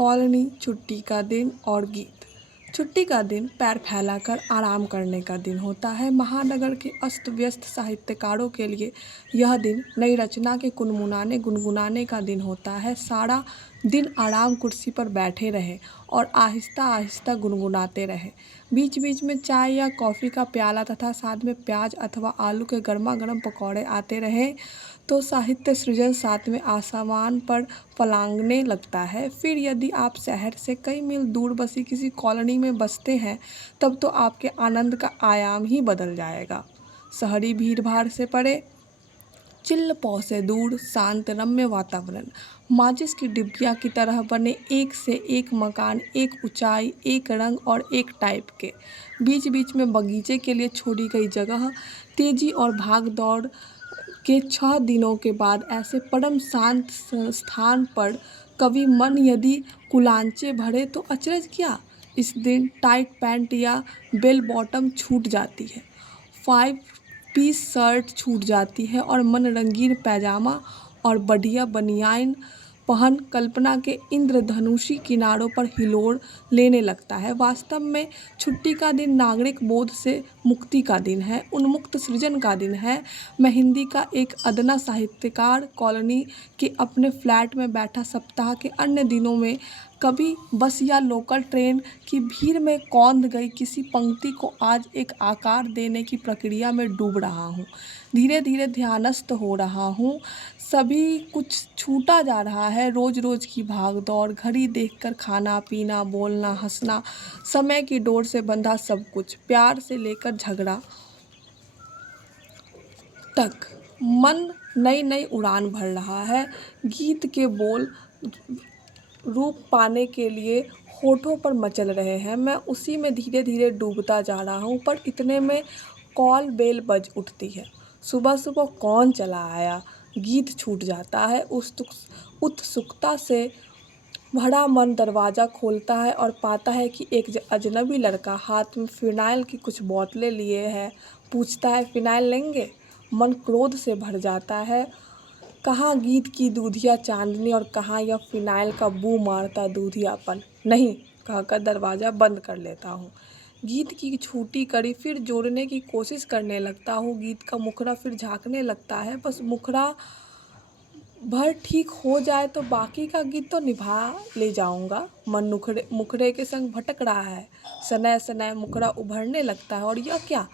Colony, छुट्टी का दिन और गीत। छुट्टी का दिन पैर फैलाकर आराम करने का दिन होता है। महानगर के अस्त व्यस्त साहित्यकारों के लिए यह दिन नई रचना के कुनमुनाने गुनगुनाने का दिन होता है। सारा दिन आराम कुर्सी पर बैठे रहे और आहिस्ता आहिस्ता गुनगुनाते रहे। बीच बीच में चाय या कॉफ़ी का प्याला तथा साथ में प्याज अथवा आलू के गर्मा गर्म पकौड़े आते रहे तो साहित्य सृजन साथ में आसमान पर फलांगने लगता है। फिर यदि आप शहर से कई मील दूर बसी किसी कॉलोनी में बसते हैं तब तो आपके आनंद का आयाम ही बदल जाएगा। शहरी भीड़ भाड़ से परे, चिल्ल पौ से दूर, शांत रम्य वातावरण, माचिस की डिब्बिया की तरह बने एक से एक मकान, एक ऊंचाई, एक रंग और एक टाइप के, बीच बीच में बगीचे के लिए छोड़ी गई जगह, तेजी और भाग दौड़ के 6 दिनों के बाद ऐसे परम शांत स्थान पर कभी मन यदि कुलांचे भरे तो अचरज क्या। इस दिन टाइट पैंट या बेल बॉटम छूट जाती है, 5 पीस शर्ट छूट जाती है और मन रंगीन पैजामा और बढ़िया बनियान पहन कल्पना के इंद्रधनुषी किनारों पर हिलोर लेने लगता है। वास्तव में छुट्टी का दिन नागरिक बोध से मुक्ति का दिन है, उन्मुक्त सृजन का दिन है। मैं हिंदी का एक अदना साहित्यकार कॉलोनी के अपने फ्लैट में बैठा सप्ताह के अन्य दिनों में कभी बस या लोकल ट्रेन की भीड़ में कौंध गई किसी पंक्ति को आज एक आकार देने की प्रक्रिया में डूब रहा हूँ। धीरे धीरे ध्यानस्थ हो रहा हूँ। सभी कुछ छूटा जा रहा है, रोज रोज की भाग दौड़, घड़ी देखकर खाना पीना, बोलना हंसना, समय की डोर से बंधा सब कुछ, प्यार से लेकर झगड़ा तक। मन नई नई उड़ान भर रहा है। गीत के बोल रूप पाने के लिए होठों पर मचल रहे हैं। मैं उसी में धीरे धीरे डूबता जा रहा हूँ। पर इतने में कॉल बेल बज उठती है। सुबह सुबह कौन चला आया। गीत छूट जाता है। उत्सुकता से भरा मन दरवाज़ा खोलता है और पाता है कि एक अजनबी लड़का हाथ में फिनाइल की कुछ बोतलें लिए है। पूछता है, फिनाइल लेंगे? मन क्रोध से भर जाता है। कहाँ गीत की दूधिया चांदनी और कहाँ यह फिनाइल का बू मारता दूधियापन। नहीं कहकर दरवाज़ा बंद कर लेता हूँ। गीत की छूटी कड़ी फिर जोड़ने की कोशिश करने लगता हूँ। गीत का मुखड़ा फिर झांकने लगता है। बस मुखड़ा भर ठीक हो जाए तो बाकी का गीत तो निभा ले जाऊंगा। मन मुखड़े के संग भटक रहा है। सनय सनय मुखड़ा उभरने लगता है और यह क्या,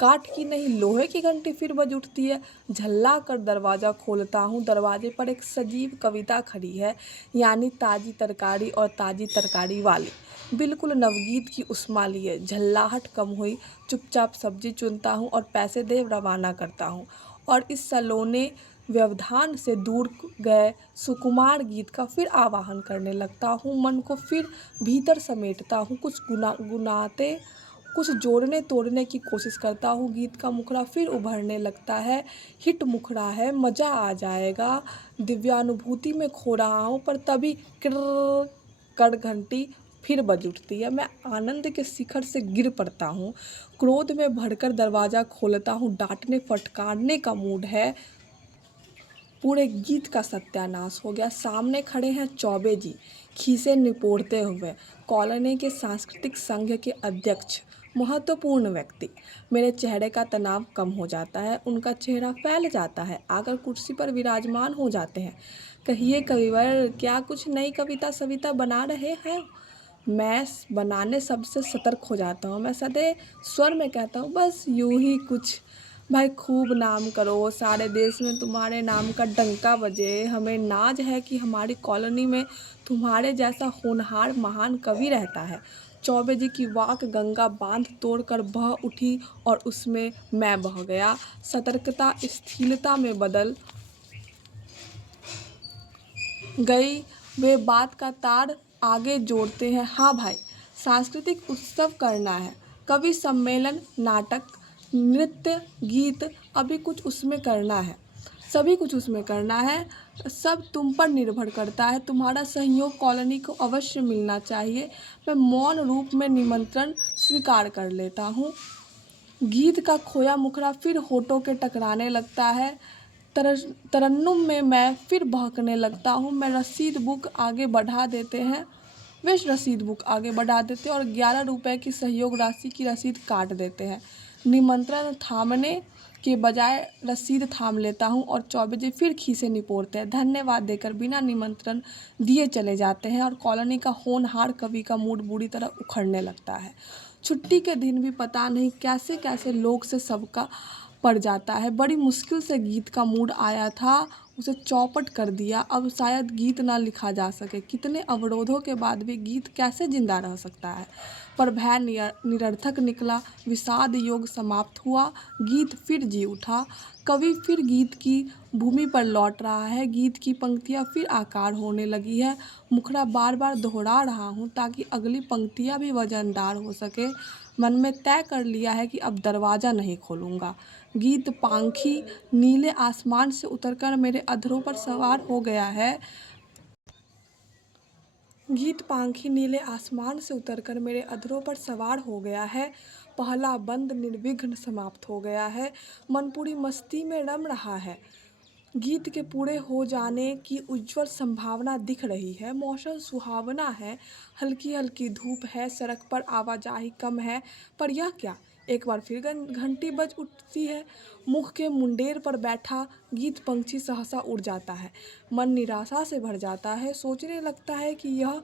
काठ की नहीं लोहे की घंटी फिर बज उठती है। झल्ला कर दरवाज़ा खोलता हूँ। दरवाजे पर एक सजीव कविता खड़ी है, यानी ताज़ी तरकारी और ताज़ी तरकारी वाली, बिल्कुल नवगीत की उस्मा लिए। झल्लाहट कम हुई, चुपचाप सब्जी चुनता हूँ और पैसे दे रवाना करता हूँ और इस सलोने व्यवधान से दूर गए सुकुमार गीत का फिर आवाहन करने लगता हूँ। मन को फिर भीतर समेटता हूँ। कुछ गुनाते कुछ जोड़ने तोड़ने की कोशिश करता हूँ। गीत का मुखड़ा फिर उभरने लगता है। हिट मुखड़ा है, मज़ा आ जाएगा। दिव्यानुभूति में खो रहा हूँ पर तभी किर्र कर घंटी फिर बज उठती है। मैं आनंद के शिखर से गिर पड़ता हूँ। क्रोध में भरकर दरवाज़ा खोलता हूँ। डांटने फटकारने का मूड है। पूरे गीत का सत्यानाश हो गया। सामने खड़े हैं चौबे जी, खीसे निपोड़ते हुए, कॉलोनी के सांस्कृतिक संघ के अध्यक्ष, महत्वपूर्ण व्यक्ति। मेरे चेहरे का तनाव कम हो जाता है। उनका चेहरा फैल जाता है, आकर कुर्सी पर विराजमान हो जाते हैं। कहिए कविवर, क्या कुछ नई कविता सविता बना रहे हैं? मैं बनाने सबसे सतर्क हो जाता हूँ। मैं सदे स्वर में कहता हूँ, बस यूं ही कुछ। भाई खूब नाम करो, सारे देश में तुम्हारे नाम का डंका बजे। हमें नाज है कि हमारी कॉलोनी में तुम्हारे जैसा होनहार महान कवि रहता है। चौबे जी की वाक गंगा बांध तोड़कर बह उठी और उसमें मैं बह गया। सतर्कता स्थिरता में बदल गई। वे बात का तार आगे जोड़ते हैं, हाँ भाई, सांस्कृतिक उत्सव करना है, कवि सम्मेलन, नाटक, नृत्य, गीत, अभी कुछ उसमें करना है, सभी कुछ उसमें करना है। सब तुम पर निर्भर करता है। तुम्हारा सहयोग कॉलोनी को अवश्य मिलना चाहिए। मैं मौन रूप में निमंत्रण स्वीकार कर लेता हूँ। गीत का खोया मुखड़ा फिर होठों के टकराने लगता है। तरन्नुम में मैं फिर बहकने लगता हूँ। मैं रसीद बुक आगे बढ़ा देते हैं। वे रसीद बुक आगे बढ़ा देते हैं और 11 रुपए की सहयोग राशि की रसीद काट देते हैं। निमंत्रण थामने के बजाय रसीद थाम लेता हूँ और चौबीजे फिर खीसे निपोड़ते हैं। धन्यवाद देकर बिना निमंत्रण दिए चले जाते हैं और कॉलोनी का होनहार कवि का मूड बुरी तरह उखड़ने लगता है। छुट्टी के दिन भी पता नहीं कैसे कैसे लोग से सबका पड़ जाता है। बड़ी मुश्किल से गीत का मूड आया था, उसे चौपट कर दिया। अब शायद गीत ना लिखा जा सके। कितने अवरोधों के बाद भी गीत कैसे जिंदा रह सकता है। पर भय निरर्थक निकला। विषाद योग समाप्त हुआ। गीत फिर जी उठा। कवि फिर गीत की भूमि पर लौट रहा है। गीत की पंक्तियाँ फिर आकार होने लगी है। मुखड़ा बार बार दोहरा रहा हूँ ताकि अगली पंक्तियाँ भी वजनदार हो सके। मन में तय कर लिया है कि अब दरवाज़ा नहीं खोलूँगा। गीत पांखी नीले आसमान से उतरकर मेरे अधरों पर सवार हो गया है। गीत पांखी नीले आसमान से उतरकर मेरे अधरों पर सवार हो गया है। पहला बंद निर्विघ्न समाप्त हो गया है। मन पूरी मस्ती में रम रहा है। गीत के पूरे हो जाने की उज्जवल संभावना दिख रही है। मौसम सुहावना है। हल्की हल्की धूप है। सड़क पर आवाजाही कम है। पर यह क्या, एक बार फिर घंटी बज उठती है। मुख के मुंडेर पर बैठा गीत पंछी सहसा उड़ जाता है। मन निराशा से भर जाता है। सोचने लगता है कि यह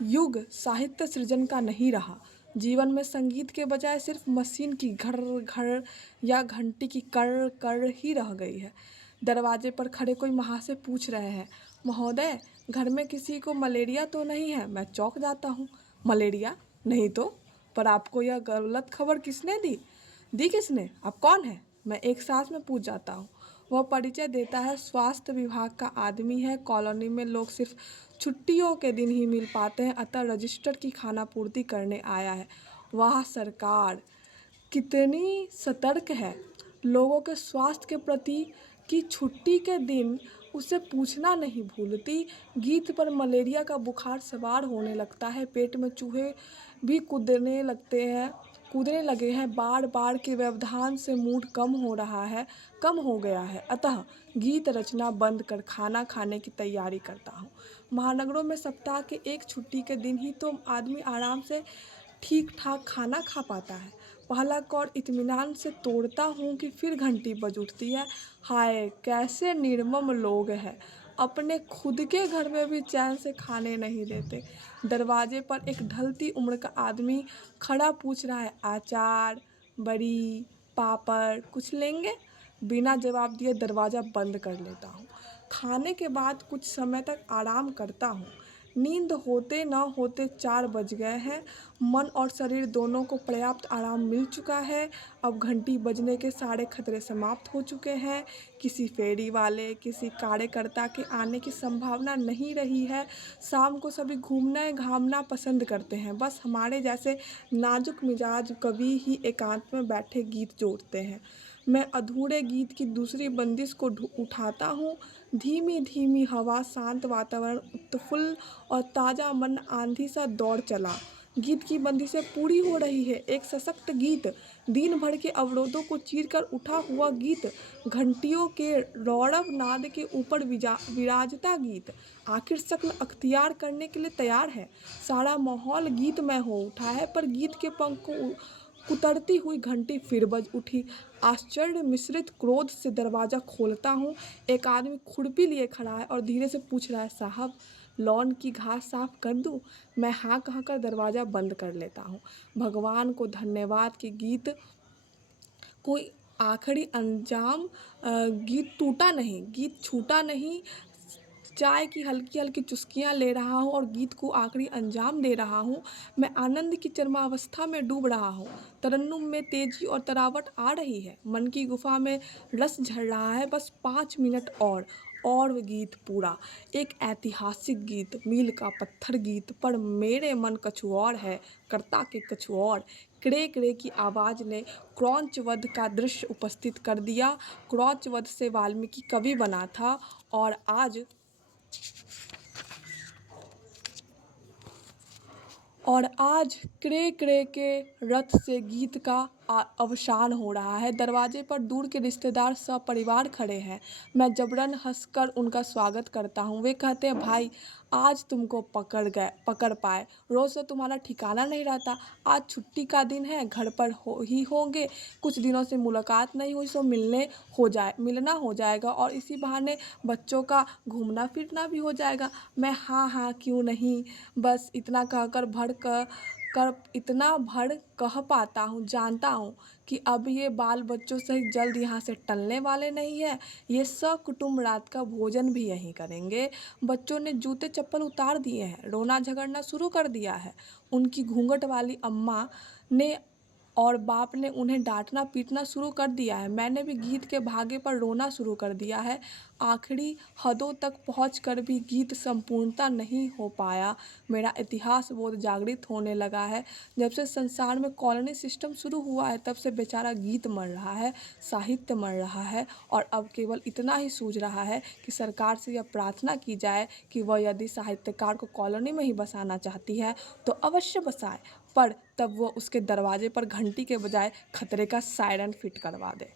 युग साहित्य सृजन का नहीं रहा। जीवन में संगीत के बजाय सिर्फ मशीन की घर घर या घंटी की कर कर ही रह गई है। दरवाजे पर खड़े कोई माँ से पूछ रहे हैं, महोदय घर में किसी को मलेरिया तो नहीं है। मैं चौंक जाता हूँ। मलेरिया नहीं तो? पर आपको यह गलत खबर किसने दी? दी किसने? आप कौन है? मैं एक सांस में पूछ जाता हूँ। वह परिचय देता है। स्वास्थ्य विभाग का आदमी है। कॉलोनी में लोग सिर्फ छुट्टियों के दिन ही मिल पाते हैं, अतः रजिस्टर की खानापूर्ति करने आया है। वाह सरकार कितनी सतर्क है लोगों के स्वास्थ्य के प्रति कि छुट्टी के दिन उसे पूछना नहीं भूलती। गीत पर मलेरिया का बुखार सवार होने लगता है। पेट में चूहे भी कूदने लगे हैं। बार बार के व्यवधान से मूड कम हो गया है। अतः गीत रचना बंद कर खाना खाने की तैयारी करता हूँ। महानगरों में सप्ताह के एक छुट्टी के दिन ही तो आदमी आराम से ठीक ठाक खाना खा पाता है। पहला कौर इत्मीनान से तोड़ता हूँ कि फिर घंटी बज उठती है। हाय कैसे निर्मम लोग हैं, अपने खुद के घर में भी चैन से खाने नहीं देते। दरवाजे पर एक ढलती उम्र का आदमी खड़ा पूछ रहा है, अचार, बड़ी, पापड़ कुछ लेंगे? बिना जवाब दिए दरवाज़ा बंद कर लेता हूँ। खाने के बाद कुछ समय तक आराम करता हूँ। नींद होते न होते 4 बज गए हैं। मन और शरीर दोनों को पर्याप्त आराम मिल चुका है। अब घंटी बजने के सारे खतरे समाप्त हो चुके हैं। किसी फेरी वाले, किसी कार्यकर्ता के आने की संभावना नहीं रही है। शाम को सभी घूमना घामना पसंद करते हैं। बस हमारे जैसे नाजुक मिजाज कवि ही एकांत में बैठे गीत जोड़ते हैं। मैं अधूरे गीत की दूसरी बंदिश को उठाता हूँ। धीमी धीमी हवा, शांत वातावरण, उत्फुल्ल और ताज़ा मन आंधी सा दौड़ चला। गीत की बंदिशें पूरी हो रही है। एक सशक्त गीत, दिन भर के अवरोधों को चीरकर उठा हुआ गीत, घंटियों के रौड़व नाद के ऊपर विराजता गीत आखिर शक्ल अख्तियार करने के लिए तैयार है। सारा माहौल गीतमय हो उठा है। पर गीत के पंख को कुतरती हुई घंटी फिर बज उठी। आश्चर्य मिश्रित क्रोध से दरवाज़ा खोलता हूँ। एक आदमी खुरपी लिए खड़ा है और धीरे से पूछ रहा है, साहब लॉन की घास साफ कर दूं? मैं हाँ कहकर दरवाज़ा बंद कर लेता हूँ। भगवान को धन्यवाद कि गीत कोई आखिरी अंजाम गीत टूटा नहीं, गीत छूटा नहीं। चाय की हल्की हल्की चुस्कियाँ ले रहा हूँ और गीत को आखिरी अंजाम दे रहा हूँ। मैं आनंद की चरमावस्था में डूब रहा हूँ। तरन्नुम में तेजी और तरावट आ रही है। मन की गुफा में रस झड़ रहा है। बस 5 मिनट और वो गीत पूरा। एक ऐतिहासिक गीत, मील का पत्थर गीत। पर मेरे मन कछु और है, कर्ता के कछु और। क्रे क्रे की आवाज़ ने क्रौंच वध का दृश्य उपस्थित कर दिया। क्रौंच वध से वाल्मीकि कवि बना था और आज क्रे क्रे के रथ से गीत का अवसान हो रहा है। दरवाजे पर दूर के रिश्तेदार सपरिवार खड़े हैं। मैं जबरन हंसकर उनका स्वागत करता हूँ। वे कहते हैं, भाई आज तुमको पकड़ पाए। रोज़ तो तुम्हारा ठिकाना नहीं रहता। आज छुट्टी का दिन है, घर पर ही होंगे। कुछ दिनों से मुलाकात नहीं हुई, सो मिलना हो जाएगा और इसी बहाने बच्चों का घूमना फिरना भी हो जाएगा। मैं हाँ हाँ क्यों नहीं, बस इतना कहकर इतना भर कह पाता हूँ। जानता हूँ कि अब ये बाल बच्चों से जल्द यहाँ से टलने वाले नहीं है। ये सकुटुम्ब रात का भोजन भी यहीं करेंगे। बच्चों ने जूते चप्पल उतार दिए हैं, रोना झगड़ना शुरू कर दिया है। उनकी घूंघट वाली अम्मा ने और बाप ने उन्हें डांटना पीटना शुरू कर दिया है। मैंने भी गीत के भागे पर रोना शुरू कर दिया है। आखिरी हदों तक पहुंचकर भी गीत संपूर्णता नहीं हो पाया। मेरा इतिहास बोध जागृत होने लगा है। जब से संसार में कॉलोनी सिस्टम शुरू हुआ है, तब से बेचारा गीत मर रहा है, साहित्य मर रहा है और अब केवल इतना ही सूझ रहा है कि सरकार से यह प्रार्थना की जाए कि वह यदि साहित्यकार को कॉलोनी में ही बसाना चाहती है तो अवश्य बसाए, पर तब वो उसके दरवाजे पर घंटी के बजाय खतरे का सायरन फिट करवा दे।